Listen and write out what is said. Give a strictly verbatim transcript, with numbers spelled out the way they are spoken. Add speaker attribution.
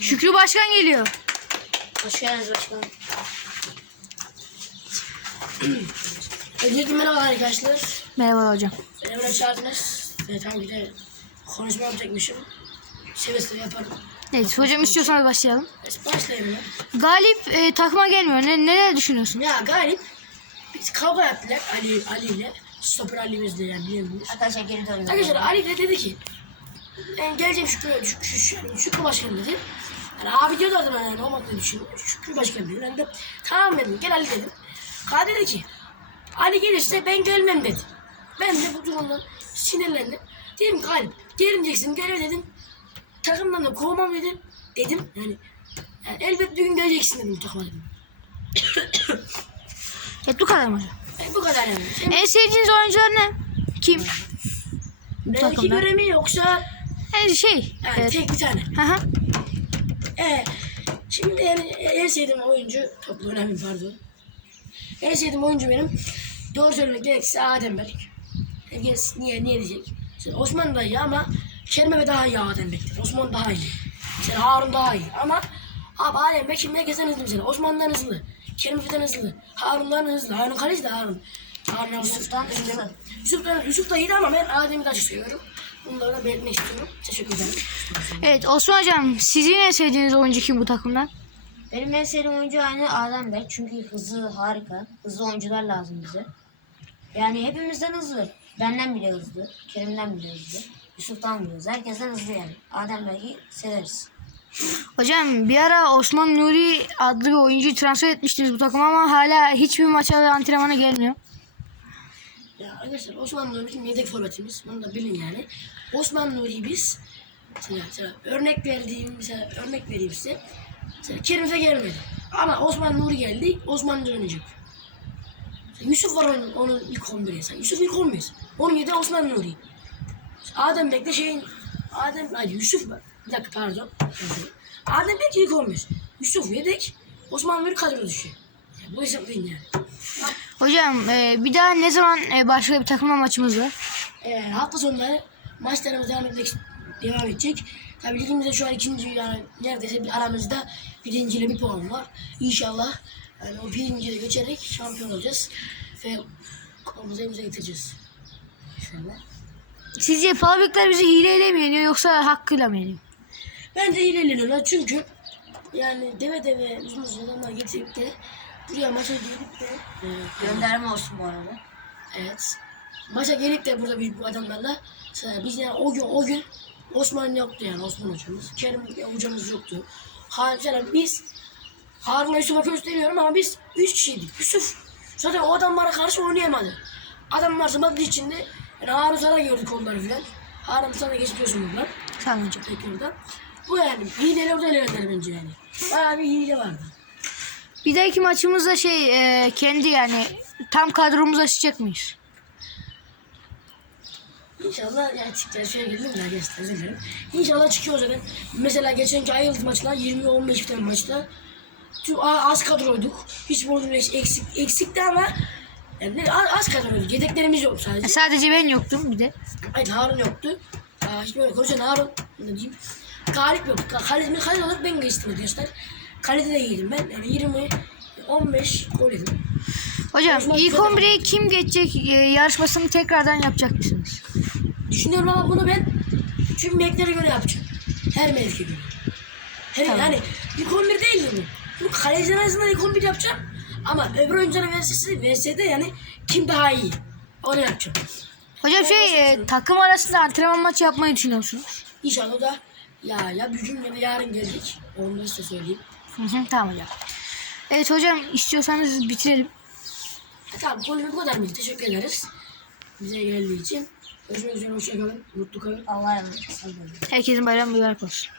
Speaker 1: Şükrü Başkan geliyor.
Speaker 2: Hoş geldiniz başkanım.
Speaker 3: Öncelikle merhaba arkadaşlar.
Speaker 1: Merhaba hocam.
Speaker 3: Beni buraya çağırdınız. Ve tabii ki de konuşma yapacakmışım. Seve seve yaparım.
Speaker 1: Evet hocam, istiyorsanız başlayalım.
Speaker 3: Biz başlayalım ya.
Speaker 1: Galip e, takıma gelmiyor. Ne, neler düşünüyorsun?
Speaker 3: Ya Galip, biz kavga yaptılar Ali, Ali ile. Stoper Ali'mizle yani bilebiliriz.
Speaker 2: Arkadaşlar geri döndüm.
Speaker 3: Arkadaşlar Ali de dedi ki, ben geleceğim Şükrü, Şükrü, Şükrü, Şükrü Başkan dedi. Yani abi diyordu adama yani olmadığını düşünüyorum. Şükrü Başkan dedi. Ben de tamam dedim, gel Ali dedim. Kaan dedi ki, Ali gelirse ben gelmem dedi. Ben de bu durumdan sinirlendim. Dedim ki Galip, gelmeyeceksin, gel dedim. Takımdan da kovmam dedim. Dedim yani, yani elbet bir gün geleceksin dedim takıma dedim.
Speaker 1: Evet, bu kadar mı hocam?
Speaker 3: E, bu kadar yani. Sen,
Speaker 1: En sevdiğiniz oyuncular ne? Kim? Bu
Speaker 3: benimki
Speaker 1: takımda.
Speaker 3: göre mi yoksa
Speaker 1: Yani şey.
Speaker 3: yani
Speaker 1: Evet.
Speaker 3: tek bir tane.
Speaker 1: Hı hı.
Speaker 3: E, şimdi yani en sevdiğim oyuncu, toplu önemli pardon. En sevdiğim oyuncu benim, doğru söylemek gerekirse Ademberk. Herkes niye niye diyecek. Mesela Osman da iyi ama Kerime daha iyi Ademberk'tir. Osman daha iyi. Mesela Harun daha iyi ama abi Ademberk şimdi herkesten hızlı mesela. Osman'dan hızlı. Kerime'den hızlı. Harun'dan hızlı. Harun kaleci de Harun. Harun
Speaker 2: Yusuf'tan hızlı.
Speaker 3: Yusuf'tan Yusuf da iyiydi ama ben Adem'i daha çok seviyorum. Bunları da belirtmek istiyorum. Teşekkür ederim.
Speaker 1: Evet Osman hocam, sizin en sevdiğiniz oyuncu kim bu takımdan?
Speaker 2: Benim en sevdiğim oyuncu aynı Adem Bey. Çünkü hızı harika. Hızlı oyuncular lazım bize. Yani hepimizden hızlı. Benden bile hızlı. Kerim'den bile hızlı. Yusuf'tan bile hızlı. Herkesten hızlı yani. Adem Bey'i severiz.
Speaker 1: Hocam bir ara Osman Nuri adlı bir oyuncuyu transfer etmiştiniz bu takıma ama hala hiçbir maça ve antrenmana gelmiyor.
Speaker 3: Ya arkadaşlar Osman Nuri bizim yedek forvetimiz. Bunu da bilin yani. Osman Nuri'yi biz mesela, mesela örnek verdiğim mesela örnek vereyim size. Mesela Kerim'e gelmedi. Ama Osman Nuri geldi. Osman Nuri oynayacak. Mesela Yusuf var onun, onun ilk on biri. Yusuf ilk on bir. Onun yedi Osman Nuri. Adem Bekle şeyin Adem hayır Yusuf var. Bir dakika pardon. Adem Bekle ilk on bir. Yusuf yedek. Osman Nuri kadro dışı. Yani bu hesaplayın yani.
Speaker 1: Hocam e, bir daha ne zaman e, başka bir takımla maçımız var?
Speaker 3: Ee, hafta sonları maçlarımız devam edecek, devam edecek. Tabii ligimizde şu an ikinci yani neredeyse bir aramızda birinciyle bir puan var. İnşallah yani o birinciyle geçerek şampiyon olacağız ve kupamızı elimize getireceğiz. İnşallah.
Speaker 1: Sizce Palabikler bizi hileyle mi yeniyor yoksa hakkıyla mı yeniyor?
Speaker 3: Bence ilerliyorlar çünkü yani deve deve uzun uzun adamlar getirip de buraya maça gelip de e,
Speaker 2: Gönderme olsun bu arada.
Speaker 3: evet. Maça gelip de burada büyük bu adamlarla mesela biz yani o gün o gün Osman yoktu yani Osman hocamız. Kerim hocamız yoktu. Harun mesela biz Harun'la Yusuf'a gösteriyorum ama biz üç kişiydik. Yusuf zaten o adamlara karşı oynayamadı. Adam varsa maddi içinde yani Harun sana gördük onları filan. Harun sana geçiyorsun buradan.
Speaker 1: Tamam hocam.
Speaker 3: Tekrardan. Bu yani hileler orada ilerler bence yani. Bayağı bir hile vardı.
Speaker 1: Bir dahaki maçımızda şey e, kendi yani tam kadromuzu açacak mıyız?
Speaker 3: İnşallah yani çıkacağız. Şöyle girdim de arkadaşlar özür dilerim. İnşallah çıkıyor zaten. Mesela geçenki Ayıldız maçla yirmi on beş biten maçta tüm az kadroyduk. Hiç oyuncu eksik eksikti ama yani az kadroyduk. Yedeklerimiz yok sadece.
Speaker 1: E, sadece ben yoktum bir de.
Speaker 3: Hayır Harun yoktu. Aa, hiç böyle konuşan Harun ne diyeyim. Galip yoktu. Kaleci kaleci olarak ben geçtim arkadaşlar. Kalede de iyiydim ben. Yani yirmi on beş gol yedim.
Speaker 1: Hocam
Speaker 3: Osman
Speaker 1: ilk
Speaker 3: güzel.
Speaker 1: on bire kim geçecek e, yarışmasını tekrardan yapacak mısınız?
Speaker 3: Düşünüyorum ama bunu ben tüm mevkilere göre yapacağım. Her mevkiye göre. Her,
Speaker 1: Tamam.
Speaker 3: Yani ilk on bir değil mi? Bu kaleciler arasında ilk on bir yapacağım. Ama öbür oyuncuların versiyonu V S'de yani kim daha iyi? Onu yapacağım.
Speaker 1: Hocam şey e, takım arasında antrenman maçı yapmayı düşünüyor musunuz?
Speaker 3: İnşallah o da ya ya bugün ya da yarın gelecek. Onu da size söyleyeyim.
Speaker 1: Hı hı, tamam hocam. Evet hocam, istiyorsanız bitirelim.
Speaker 3: Ha, tamam konu bu kadar mıydı? Teşekkür ederiz. Bize geldiği için. Görüşmek üzere. Hoşça kalın. Mutlu kalın.
Speaker 2: Allah'a emanet olun.
Speaker 1: Herkesin bayramı mübarek olsun.